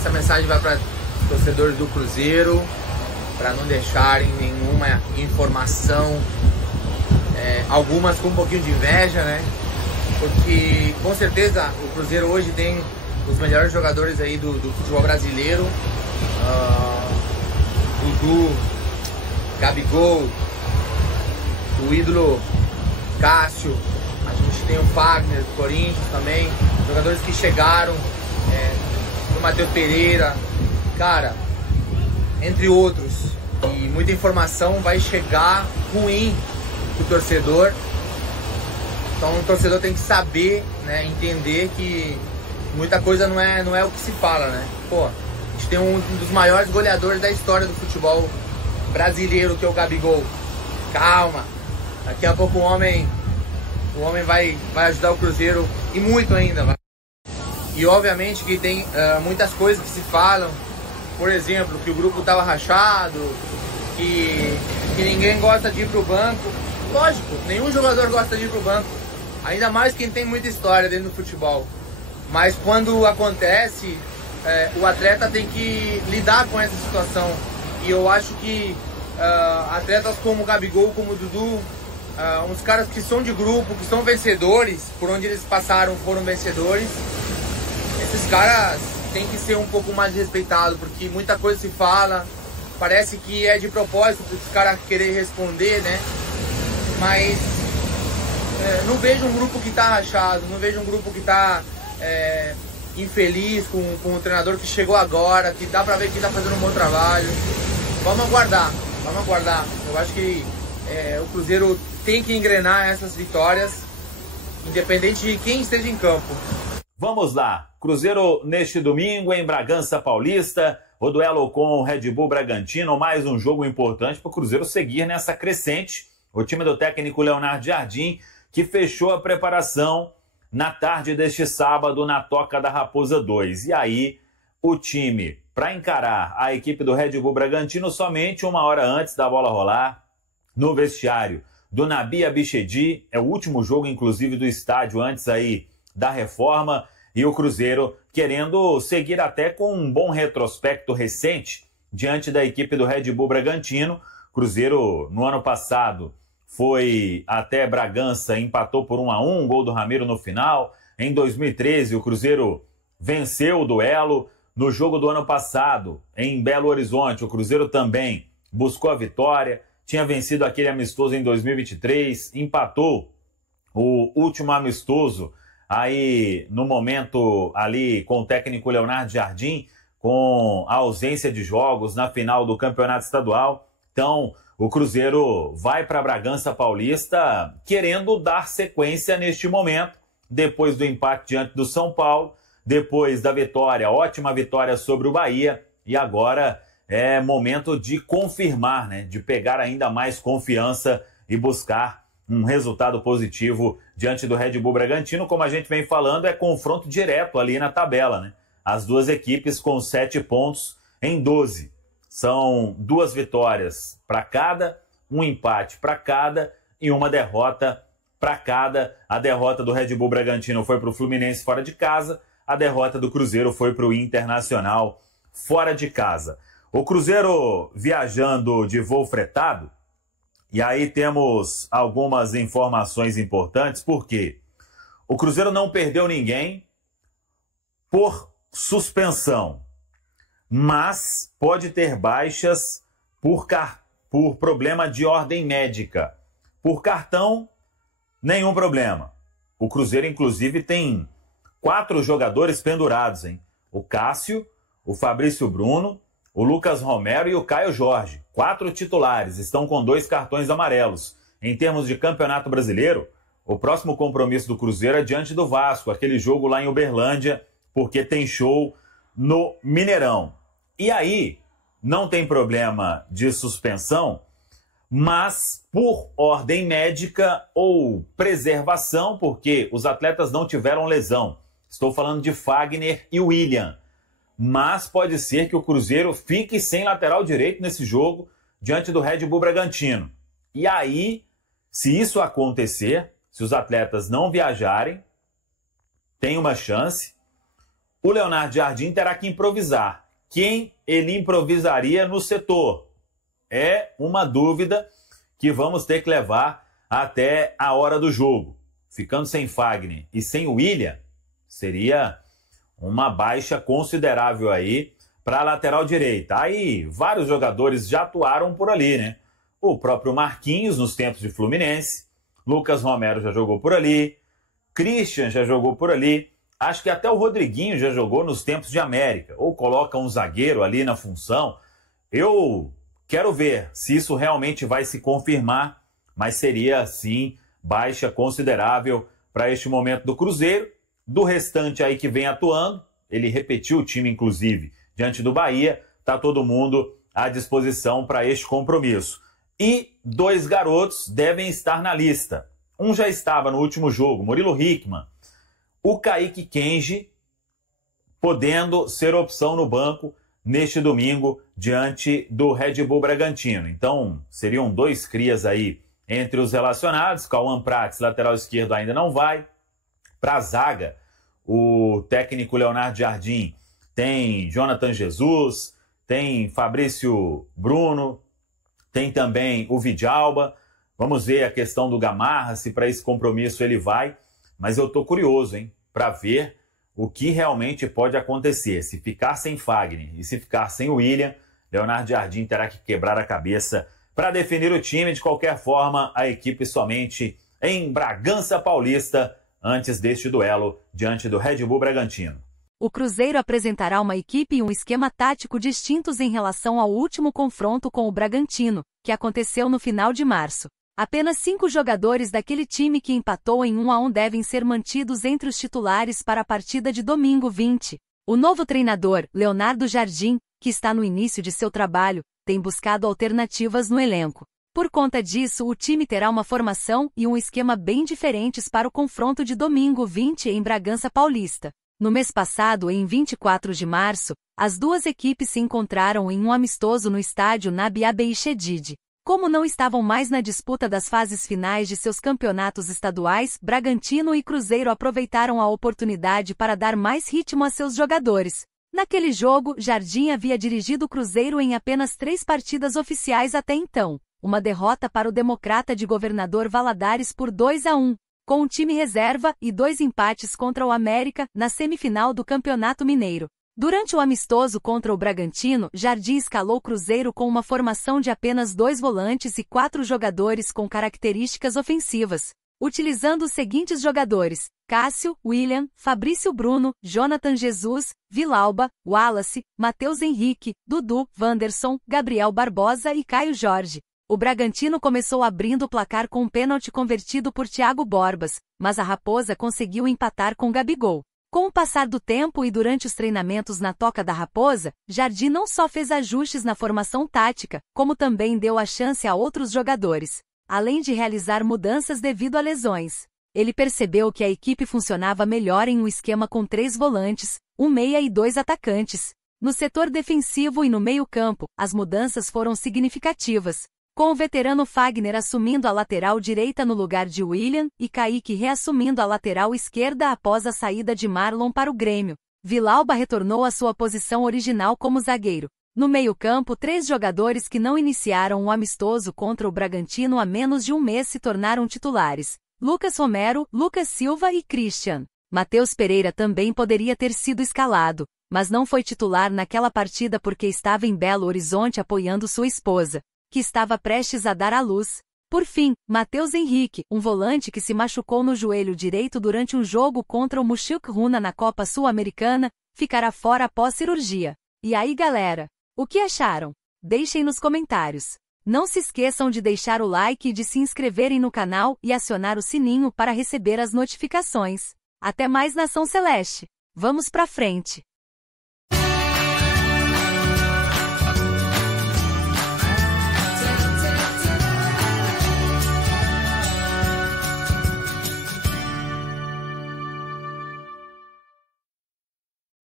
Essa mensagem vai para os torcedores do Cruzeiro, para não deixarem nenhuma informação, algumas com um pouquinho de inveja, né? Porque com certeza o Cruzeiro hoje tem os melhores jogadores aí do futebol brasileiro. Dudu, Gabigol, o ídolo Cássio, a gente tem o Fagner do Corinthians também, jogadores que chegaram, o Matheus Pereira, cara, entre outros. E muita informação vai chegar ruim pro torcedor. Então o torcedor tem que saber, né, entender que muita coisa não é o que se fala, né? Pô, a gente tem um dos maiores goleadores da história do futebol brasileiro, que é o Gabigol. Calma, daqui a pouco o homem vai ajudar o Cruzeiro e muito ainda. Vai. E obviamente que tem muitas coisas que se falam, por exemplo, que o grupo estava rachado, que ninguém gosta de ir pro banco. Lógico, nenhum jogador gosta de ir pro banco, ainda mais quem tem muita história dentro do futebol. Mas quando acontece, o atleta tem que lidar com essa situação. E eu acho que atletas como o Gabigol, como o Dudu, uns caras que são de grupo, que são vencedores, por onde eles passaram foram vencedores, esses caras têm que ser um pouco mais respeitados, porque muita coisa se fala, parece que é de propósito para os caras querer responder, né? Mas não vejo um grupo que está rachado, não vejo um grupo que está infeliz com o treinador que chegou agora, que dá pra ver que tá fazendo um bom trabalho. Vamos aguardar. Eu acho que o Cruzeiro tem que engrenar essas vitórias, independente de quem esteja em campo. Vamos lá, Cruzeiro neste domingo em Bragança Paulista, o duelo com o Red Bull Bragantino, mais um jogo importante para o Cruzeiro seguir nessa crescente. O time do técnico Leonardo Jardim, que fechou a preparação na tarde deste sábado na Toca da Raposa 2. E aí, o time, para encarar a equipe do Red Bull Bragantino somente uma hora antes da bola rolar, no vestiário do Nabi Abichedi, é o último jogo, inclusive, do estádio antes aí da reforma, e o Cruzeiro querendo seguir até com um bom retrospecto recente diante da equipe do Red Bull Bragantino. Cruzeiro, no ano passado, foi até Bragança, empatou por 1-1, gol do Ramiro no final. Em 2013, o Cruzeiro venceu o duelo. No jogo do ano passado, em Belo Horizonte, o Cruzeiro também buscou a vitória. Tinha vencido aquele amistoso em 2023, empatou o último amistoso aí no momento ali com o técnico Leonardo Jardim, com a ausência de jogos na final do Campeonato Estadual. Então, o Cruzeiro vai para Bragança Paulista querendo dar sequência neste momento, depois do empate diante do São Paulo, depois da vitória, ótima vitória sobre o Bahia, e agora é momento de confirmar, né? De pegar ainda mais confiança e buscar um resultado positivo diante do Red Bull Bragantino. Como a gente vem falando, é confronto direto ali na tabela, né? As duas equipes com 7 pontos em 12. São 2 vitórias para cada, um empate para cada e uma derrota para cada. A derrota do Red Bull Bragantino foi para o Fluminense fora de casa, a derrota do Cruzeiro foi para o Internacional fora de casa. O Cruzeiro viajando de voo fretado, e aí temos algumas informações importantes, porque o Cruzeiro não perdeu ninguém por suspensão, mas pode ter baixas por problema de ordem médica. Por cartão, nenhum problema. O Cruzeiro, inclusive, tem 4 jogadores pendurados, hein? O Cássio, o Fabrício Bruno, o Lucas Romero e o Caio Jorge. 4 titulares, estão com 2 cartões amarelos. Em termos de Campeonato Brasileiro, o próximo compromisso do Cruzeiro é diante do Vasco, aquele jogo lá em Uberlândia, porque tem show no Mineirão. E aí, não tem problema de suspensão, mas por ordem médica ou preservação, porque os atletas não tiveram lesão. Estou falando de Fagner e William. Mas pode ser que o Cruzeiro fique sem lateral direito nesse jogo diante do Red Bull Bragantino. E aí, se isso acontecer, se os atletas não viajarem, tem uma chance. o Leonardo Jardim terá que improvisar. Quem ele improvisaria no setor? É uma dúvida que vamos ter que levar até a hora do jogo. Ficando sem Fagner e sem o William, seria uma baixa considerável aí para a lateral direita. Aí vários jogadores já atuaram por ali, né? O próprio Marquinhos nos tempos de Fluminense, Lucas Romero já jogou por ali, Christian já jogou por ali, acho que até o Rodriguinho já jogou nos tempos de América, ou coloca um zagueiro ali na função. Eu quero ver se isso realmente vai se confirmar, mas seria, sim, baixa considerável para este momento do Cruzeiro. Do restante aí que vem atuando, ele repetiu o time, inclusive, diante do Bahia, está todo mundo à disposição para este compromisso. E 2 garotos devem estar na lista. Um já estava no último jogo, Murilo Hickman. O Kaique Kenji, podendo ser opção no banco neste domingo diante do Red Bull Bragantino. Então, seriam 2 crias aí entre os relacionados. Cauã Prates, lateral esquerdo, ainda não vai. Para a zaga, o técnico Leonardo Jardim tem Jonathan Jesus, tem Fabrício Bruno, tem também o Vidalba. Vamos ver a questão do Gamarra, se para esse compromisso ele vai. Mas eu estou curioso, hein, para ver o que realmente pode acontecer. Se ficar sem Fagner e se ficar sem o William, Leonardo Jardim terá que quebrar a cabeça para definir o time. De qualquer forma, a equipe somente em Bragança Paulista antes deste duelo diante do Red Bull Bragantino. O Cruzeiro apresentará uma equipe e um esquema tático distintos em relação ao último confronto com o Bragantino, que aconteceu no final de março. Apenas 5 jogadores daquele time que empatou em 1-1 devem ser mantidos entre os titulares para a partida de domingo 20. O novo treinador, Leonardo Jardim, que está no início de seu trabalho, tem buscado alternativas no elenco. Por conta disso, o time terá uma formação e um esquema bem diferentes para o confronto de domingo 20 em Bragança Paulista. No mês passado, em 24 de março, as 2 equipes se encontraram em um amistoso no estádio Nabi Abeid. Como não estavam mais na disputa das fases finais de seus campeonatos estaduais, Bragantino e Cruzeiro aproveitaram a oportunidade para dar mais ritmo a seus jogadores. Naquele jogo, Jardim havia dirigido o Cruzeiro em apenas 3 partidas oficiais até então. Uma derrota para o Democrata de Governador Valadares por 2-1, com um time reserva e 2 empates contra o América na semifinal do Campeonato Mineiro. Durante o amistoso contra o Bragantino, Jardim escalou o Cruzeiro com uma formação de apenas 2 volantes e 4 jogadores com características ofensivas, utilizando os seguintes jogadores: Cássio, William, Fabrício Bruno, Jonathan Jesus, Vilauba, Wallace, Matheus Henrique, Dudu, Wanderson, Gabriel Barbosa e Caio Jorge. O Bragantino começou abrindo o placar com um pênalti convertido por Thiago Borbas, mas a Raposa conseguiu empatar com Gabigol. Com o passar do tempo e durante os treinamentos na Toca da Raposa, Jardim não só fez ajustes na formação tática, como também deu a chance a outros jogadores, além de realizar mudanças devido a lesões. Ele percebeu que a equipe funcionava melhor em um esquema com 3 volantes, um meia e 2 atacantes. No setor defensivo e no meio-campo, as mudanças foram significativas, com o veterano Fagner assumindo a lateral direita no lugar de William e Kaique reassumindo a lateral esquerda após a saída de Marlon para o Grêmio. Vilauba retornou à sua posição original como zagueiro. No meio-campo, 3 jogadores que não iniciaram um amistoso contra o Bragantino há menos de um mês se tornaram titulares: Lucas Romero, Lucas Silva e Christian. Matheus Pereira também poderia ter sido escalado, mas não foi titular naquela partida porque estava em Belo Horizonte apoiando sua esposa, que estava prestes a dar à luz. Por fim, Matheus Henrique, um volante que se machucou no joelho direito durante um jogo contra o Mushuk Runa na Copa Sul-Americana, ficará fora após cirurgia. E aí, galera? O que acharam? Deixem nos comentários. Não se esqueçam de deixar o like e de se inscreverem no canal e acionar o sininho para receber as notificações. Até mais, Nação Celeste! Vamos pra frente!